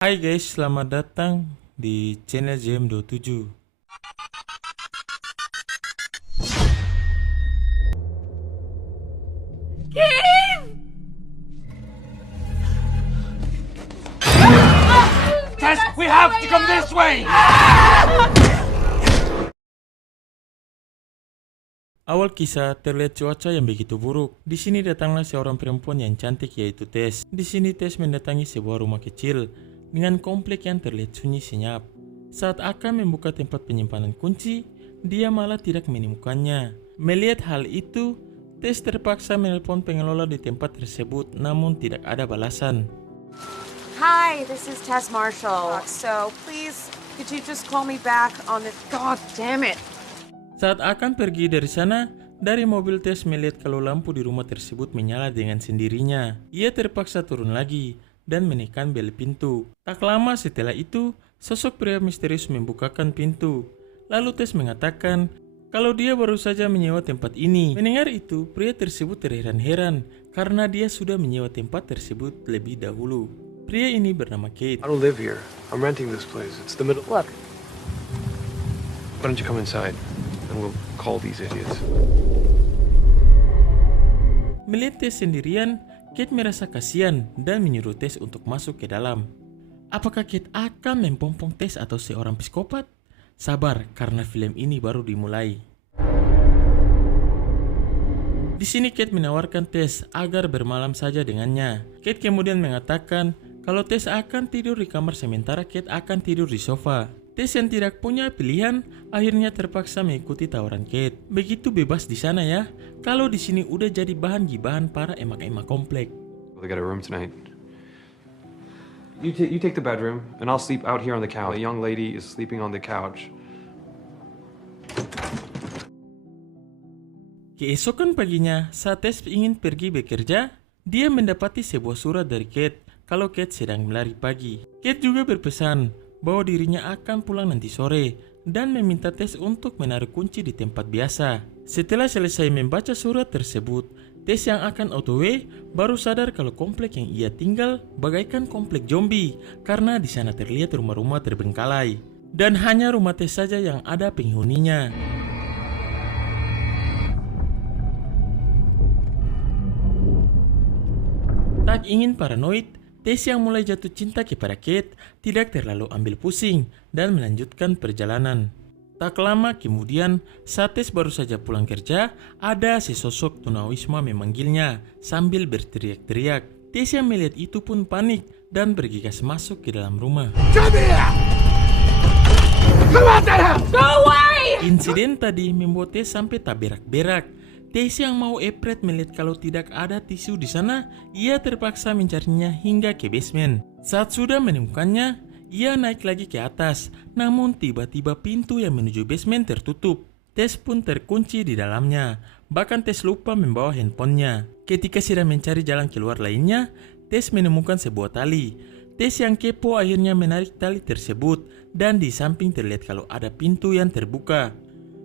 Hai guys, selamat datang di channel JM27. Tess, we have to come this way! Awal kisah terlihat cuaca yang begitu buruk. Di sini datanglah seorang perempuan yang cantik yaitu Tess. Di sini Tess mendatangi sebuah rumah kecil dengan komplek yang terlihat sunyi senyap. Saat akan membuka tempat penyimpanan kunci, dia malah tidak menemukannya. Melihat hal itu, Tess terpaksa menelpon pengelola di tempat tersebut, namun tidak ada balasan. Hi, this is Tess Marshall. So please, could you just call me back on this? God damn it. Saat akan pergi dari sana, dari mobil Tess melihat kalau lampu di rumah tersebut menyala dengan sendirinya. Ia terpaksa turun lagi dan menekan bel pintu. Tak lama setelah itu, sosok pria misterius membukakan pintu. Lalu Tess mengatakan kalau dia baru saja menyewa tempat ini. Mendengar itu, pria tersebut terheran-heran karena dia sudah menyewa tempat tersebut lebih dahulu. Pria ini bernama Kate. I don't live here. I'm renting this place. It's the middle. Look, Why don't you come inside and we'll call these idiots? Melihat Tess sendirian, Kate merasa kasihan dan menyuruh Tess untuk masuk ke dalam. Apakah Kate akan mempompong Tess atau seorang psikopat? Sabar, karena film ini baru dimulai. Di sini Kate menawarkan Tess agar bermalam saja dengannya. Kate kemudian mengatakan kalau Tess akan tidur di kamar sementara Kate akan tidur di sofa. Tess yang tidak punya pilihan akhirnya terpaksa mengikuti tawaran Kate. Begitu bebas di sana ya. Kalau di sini udah jadi bahan gibahan para emak-emak komplek. They got a room tonight. You take the bedroom, and I'll sleep out here on the couch. A young lady is sleeping on the couch. Keesokan paginya, saat Tess ingin pergi bekerja, dia mendapati sebuah surat dari Kate kalau Kate sedang melari pagi. Kate juga berpesan bahwa dirinya akan pulang nanti sore dan meminta Tess untuk menaruh kunci di tempat biasa. Setelah selesai membaca surat tersebut, Tess yang akan OTW baru sadar kalau komplek yang ia tinggal bagaikan komplek zombie karena di sana terlihat rumah-rumah terbengkalai dan hanya rumah Tess saja yang ada penghuninya. Tak ingin paranoid, Tess yang mulai jatuh cinta kepada Kate tidak terlalu ambil pusing dan melanjutkan perjalanan. Tak lama kemudian, saat Tess baru saja pulang kerja, ada sesosok tunawisma memanggilnya sambil berteriak-teriak. Tess yang melihat itu pun panik dan bergegas masuk ke dalam rumah. Come here! Come out that house! go away! Insiden tadi membuat Tess sampai tak berak-berak. Tess yang mau epret melihat kalau tidak ada tisu di sana, ia terpaksa mencarinya hingga ke basement. Saat sudah menemukannya, ia naik lagi ke atas, namun tiba-tiba pintu yang menuju basement tertutup. Tess pun terkunci di dalamnya, bahkan Tess lupa membawa handphonenya. Ketika sedang mencari jalan keluar lainnya, Tess menemukan sebuah tali. Tess yang kepo akhirnya menarik tali tersebut, dan di samping terlihat kalau ada pintu yang terbuka.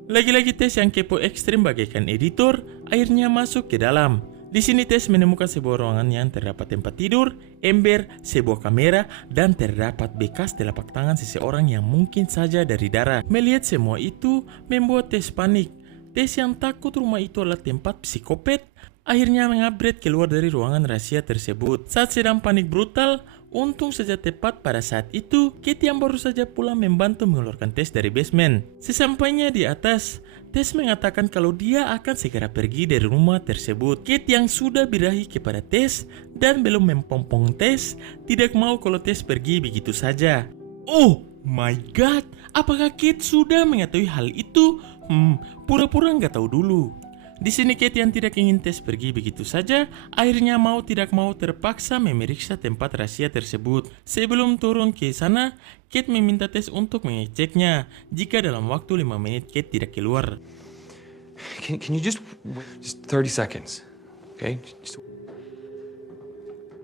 Lagi-lagi Tess yang kepo ekstrim bagaikan editor akhirnya masuk ke dalam. Di sini Tess menemukan sebuah ruangan yang terdapat tempat tidur, ember, sebuah kamera, dan terdapat bekas telapak tangan seseorang yang mungkin saja dari darah. Melihat semua itu membuat Tess panik. Tess yang takut rumah itu adalah tempat psikopat akhirnya mengabret keluar dari ruangan rahasia tersebut. Saat sedang panik brutal, untung saja tepat pada saat itu, Kate yang baru saja pulang membantu mengeluarkan Tess dari basement. Sesampainya di atas, Tess mengatakan kalau dia akan segera pergi dari rumah tersebut. Kate yang sudah birahi kepada Tess dan belum mempompong Tess, tidak mau kalau Tess pergi begitu saja. Oh my god, apakah Kate sudah mengetahui hal itu? Pura-pura nggak tahu dulu. Di sini Kate yang tidak ingin Tess pergi begitu saja, akhirnya mau tidak mau terpaksa memeriksa tempat rahasia tersebut. Sebelum turun ke sana, Kate meminta Tess untuk mengeceknya. Jika dalam waktu 5 menit Kate tidak keluar. Can you just 30 seconds, okay?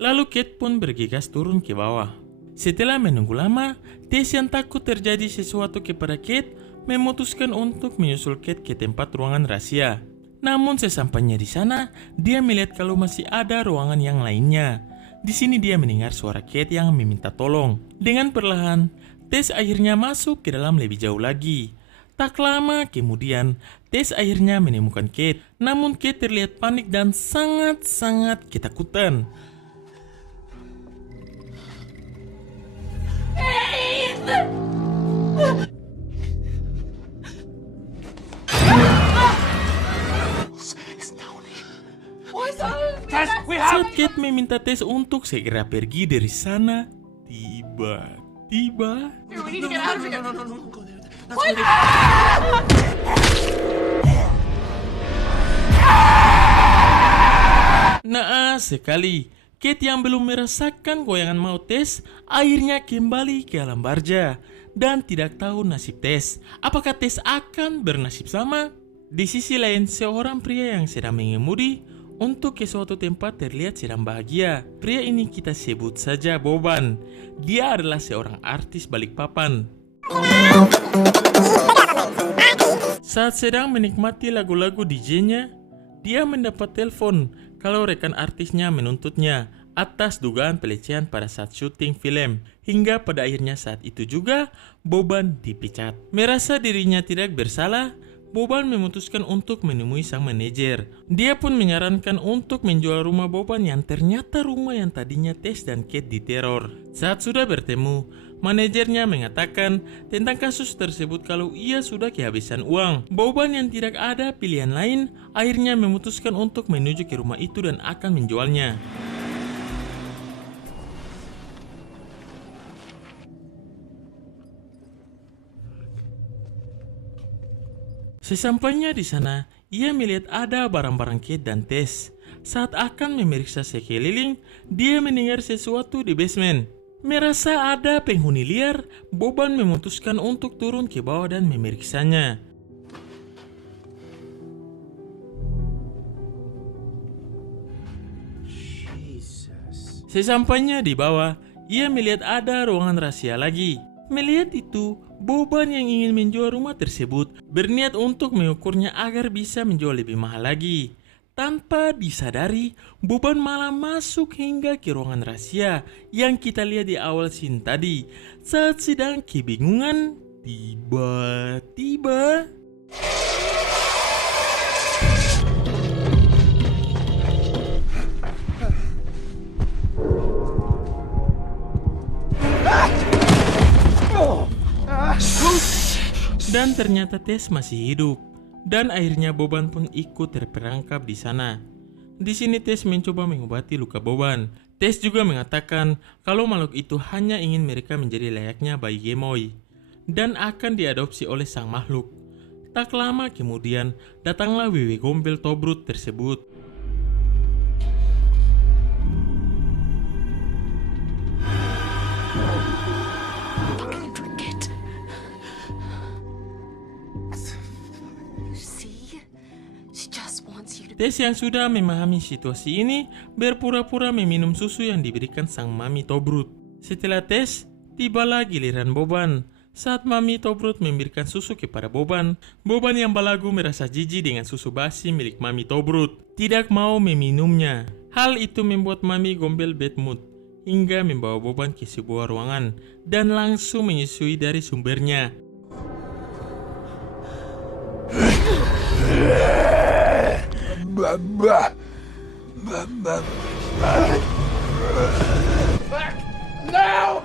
Lalu Kate pun bergegas turun ke bawah. Setelah menunggu lama, Tess yang takut terjadi sesuatu kepada Kate memutuskan untuk menyusul Kate ke tempat ruangan rahasia. Namun sesampainya di sana, dia melihat kalau masih ada ruangan yang lainnya. Di sini dia mendengar suara Kate yang meminta tolong. Dengan perlahan, Tess akhirnya masuk ke dalam lebih jauh lagi. Tak lama kemudian, Tess akhirnya menemukan Kate. Namun Kate terlihat panik dan sangat-sangat ketakutan. Saat Kate meminta Tess untuk segera pergi dari sana, tiba-tiba naas sekali, Kate yang belum merasakan goyangan maut Tess akhirnya kembali ke alam barzah dan tidak tahu nasib Tess. Apakah Tess akan bernasib sama? Di sisi lain, seorang pria yang sedang mengemudi untuk ke suatu tempat terlihat sedang bahagia. Pria ini kita sebut saja Boban. Dia adalah seorang artis Balikpapan. Saat sedang menikmati lagu-lagu DJ-nya, dia mendapat telepon kalau rekan artisnya menuntutnya atas dugaan pelecehan pada saat syuting film. Hingga pada akhirnya saat itu juga Boban dipecat. Merasa dirinya tidak bersalah, Boban memutuskan untuk menemui sang manajer. Dia pun menyarankan untuk menjual rumah Boban yang ternyata rumah yang tadinya Tess dan Kate diteror. Saat sudah bertemu, manajernya mengatakan tentang kasus tersebut kalau ia sudah kehabisan uang. Boban yang tidak ada pilihan lain akhirnya memutuskan untuk menuju ke rumah itu dan akan menjualnya. Sesampainya di sana, ia melihat ada barang-barang Kate dan Tess. Saat akan memeriksa sekeliling, dia mendengar sesuatu di basement. Merasa ada penghuni liar, Boban memutuskan untuk turun ke bawah dan memeriksanya. Sesampainya di bawah, ia melihat ada ruangan rahasia lagi. Melihat itu, Boban yang ingin menjual rumah tersebut berniat untuk mengukurnya agar bisa menjual lebih mahal lagi. Tanpa disadari, Boban malah masuk hingga ke ruangan rahasia yang kita lihat di awal scene tadi. Saat sedang kebingungan, tiba-tiba dan ternyata Tess masih hidup. Dan akhirnya Boban pun ikut terperangkap di sana. Di sini Tess mencoba mengobati luka Boban. Tess juga mengatakan kalau makhluk itu hanya ingin mereka menjadi layaknya bayi gemoy dan akan diadopsi oleh sang makhluk. Tak lama kemudian datanglah Wewe Gombel Tobrut tersebut. Tess yang sudah memahami situasi ini berpura-pura meminum susu yang diberikan sang Mami Tobrut. Setelah Tess, tibalah giliran Boban. Saat Mami Tobrut memberikan susu kepada Boban, Boban yang balagu merasa jijik dengan susu basi milik Mami Tobrut, tidak mau meminumnya. Hal itu membuat Mami Gombel bad mood hingga membawa Boban ke sebuah ruangan dan langsung menyusui dari sumbernya.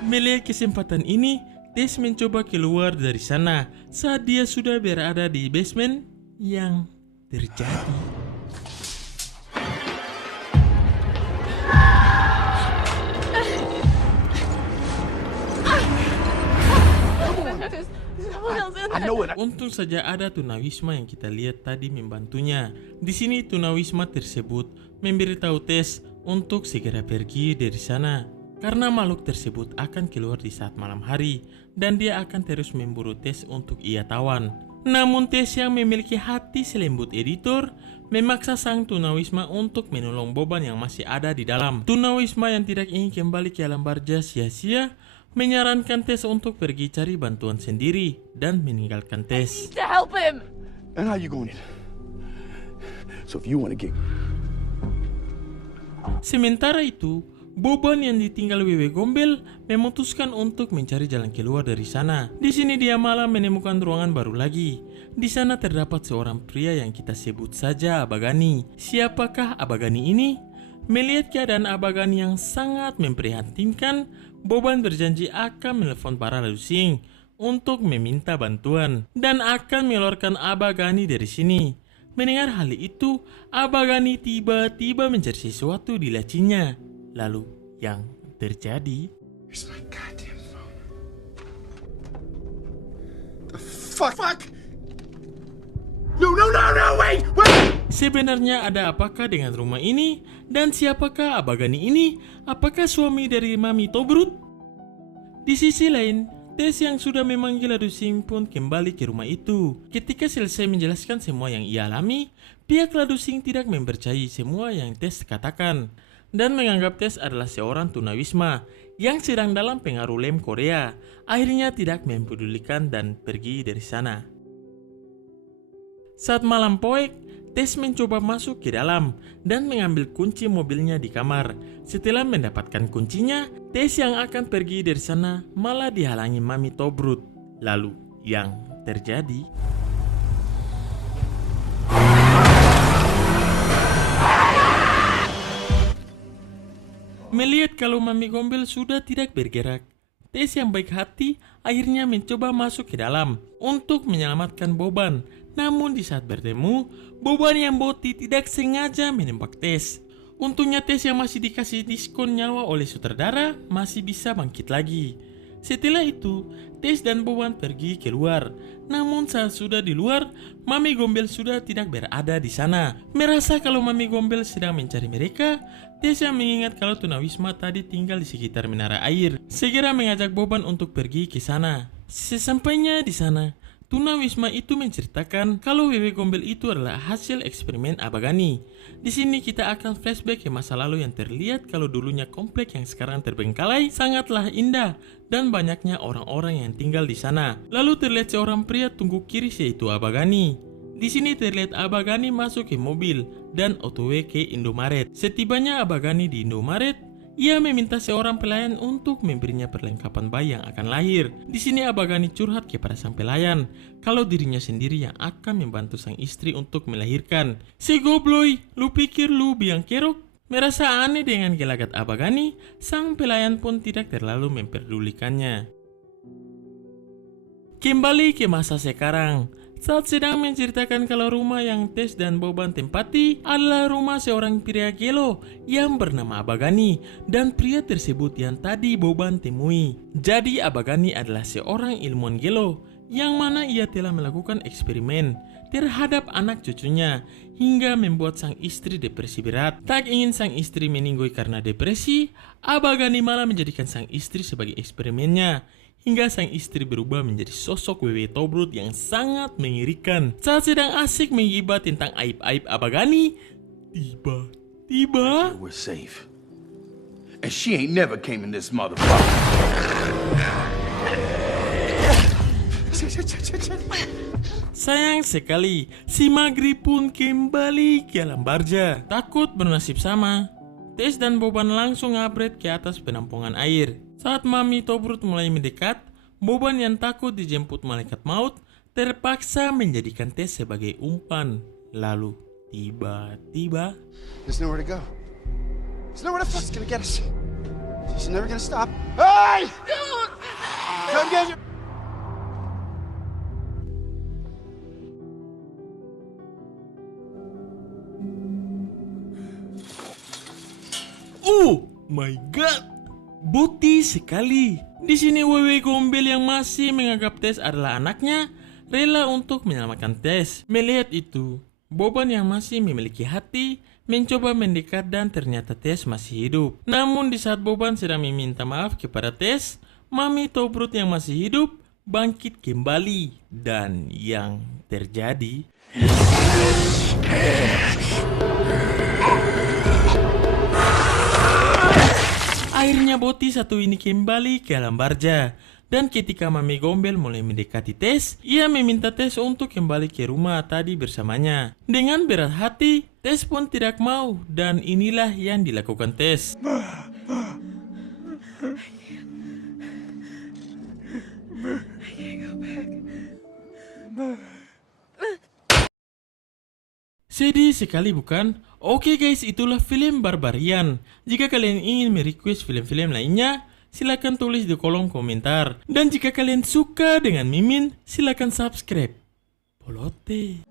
Melihat kesempatan ini, Tess mencoba keluar dari sana. Saat dia sudah berada di basement, yang terjadi untung saja ada tunawisma yang kita lihat tadi membantunya. Di sini tunawisma tersebut memberitahu Tess untuk segera pergi dari sana karena makhluk tersebut akan keluar di saat malam hari dan dia akan terus memburu Tess untuk ia tawan. Namun Tess yang memiliki hati selembut editor memaksa sang tunawisma untuk menolong Boban yang masih ada di dalam. Tunawisma yang tidak ingin kembali ke alam barzah sia-sia menyarankan Tess untuk pergi cari bantuan sendiri dan meninggalkan Tess. To help him. And how you going in? So if you want to get... Sementara itu, Boban yang ditinggal Wewe Gombel memutuskan untuk mencari jalan keluar dari sana. Di sini dia malah menemukan ruangan baru lagi. Di sana terdapat seorang pria yang kita sebut saja Abagani. Siapakah Abagani ini? Melihat keadaan Abagani yang sangat memprihatinkan, Boban berjanji akan menelpon para ladusing untuk meminta bantuan dan akan mengeluarkan Abagani dari sini. Mendengar hal itu, Abagani tiba-tiba mencari sesuatu di lacinya. Lalu yang terjadi, Where's my goddamn phone? The fuck? No, wait! sebenarnya ada apakah dengan rumah ini? Dan siapakah Abagani ini? Apakah suami dari Mami Tobrut? Di sisi lain, Tess yang sudah memanggil Ladusing pun kembali ke rumah itu. Ketika selesai menjelaskan semua yang ia alami, pihak Ladusing tidak mempercayai semua yang Tess katakan dan menganggap Tess adalah seorang tunawisma yang sedang dalam pengaruh lem Korea. Akhirnya tidak mempedulikan dan pergi dari sana. Saat malam poek, Tess mencoba masuk ke dalam dan mengambil kunci mobilnya di kamar. Setelah mendapatkan kuncinya, Tess yang akan pergi dari sana malah dihalangi Mami Tobrut. Lalu yang terjadi, melihat kalau Mami Gombel sudah tidak bergerak, Tess yang baik hati akhirnya mencoba masuk ke dalam untuk menyelamatkan Boban. Namun di saat bertemu, Boban yang boti tidak sengaja menembak Tess. Untungnya Tess yang masih dikasih diskon nyawa oleh sutradara masih bisa bangkit lagi. Setelah itu, Tess dan Boban pergi keluar. Namun saat sudah di luar, Mami Gombel sudah tidak berada di sana. Merasa kalau Mami Gombel sedang mencari mereka, Tess yang mengingat kalau tunawisma tadi tinggal di sekitar menara air, segera mengajak Boban untuk pergi ke sana. Sesampainya di sana, tunawisma itu menceritakan kalau Wewe Gombel itu adalah hasil eksperimen Abagani. Di sini kita akan flashback ke masa lalu yang terlihat kalau dulunya komplek yang sekarang terbengkalai sangatlah indah dan banyaknya orang-orang yang tinggal di sana. Lalu terlihat seorang pria tunggu kiri yaitu Abagani. Di sini terlihat Abagani masuk ke mobil dan otw ke Indomaret. Setibanya Abagani di Indomaret, ia meminta seorang pelayan untuk memberinya perlengkapan bayi yang akan lahir. Di sini Abagani curhat kepada sang pelayan kalau dirinya sendiri yang akan membantu sang istri untuk melahirkan. Si gobloy, lu pikir lu biang kerok? Merasa aneh dengan gelagat Abagani, sang pelayan pun tidak terlalu memperdulikannya. Kembali ke masa sekarang. Saat sedang menceritakan kalau rumah yang Tess dan Boban tempati adalah rumah seorang pria gelo yang bernama Abagani dan pria tersebut yang tadi Boban temui. Jadi Abagani adalah seorang ilmuwan gelo yang mana ia telah melakukan eksperimen terhadap anak cucunya hingga membuat sang istri depresi berat. Tak ingin sang istri meninggoy karena depresi, Abagani malah menjadikan sang istri sebagai eksperimennya. Hingga sang istri berubah menjadi sosok Wewe Tobrut yang sangat mengerikan. Saat sedang asik menggibah tentang aib-aib Abagani, tiba-tiba We're safe. And she ain't never came in this motherfucker. sayang sekali si Magri pun kembali ke alam barja. Takut bernasib sama, Tess dan Boban langsung ngabret ke atas penampungan air. Saat Mami Tobrut mulai mendekat, Boban yang takut dijemput malaikat maut terpaksa menjadikan Tess sebagai umpan. Lalu tiba-tiba There's nowhere to go. There's nowhere the fuck's gonna get us. She's never gonna stop. Hey! Come get you! oh my god, boti sekali. Di sini Wewe Gombel yang masih menganggap Tess adalah anaknya rela untuk menyelamatkan Tess. Melihat itu, Boban yang masih memiliki hati mencoba mendekat dan ternyata Tess masih hidup. Namun di saat Boban sedang meminta maaf kepada Tess, Mami Tobrut yang masih hidup bangkit kembali. Dan yang terjadi, akhirnya boti satu ini kembali ke alam barja. Dan ketika Mami Gombel mulai mendekati Tess, ia meminta Tess untuk kembali ke rumah tadi bersamanya. Dengan berat hati, Tess pun tidak mau dan inilah yang dilakukan Tess. Sedih sekali bukan? Oke guys, itulah film Barbarian. Jika kalian ingin merequest film-film lainnya, silakan tulis di kolom komentar. Dan jika kalian suka dengan Mimin, silakan subscribe. Polote.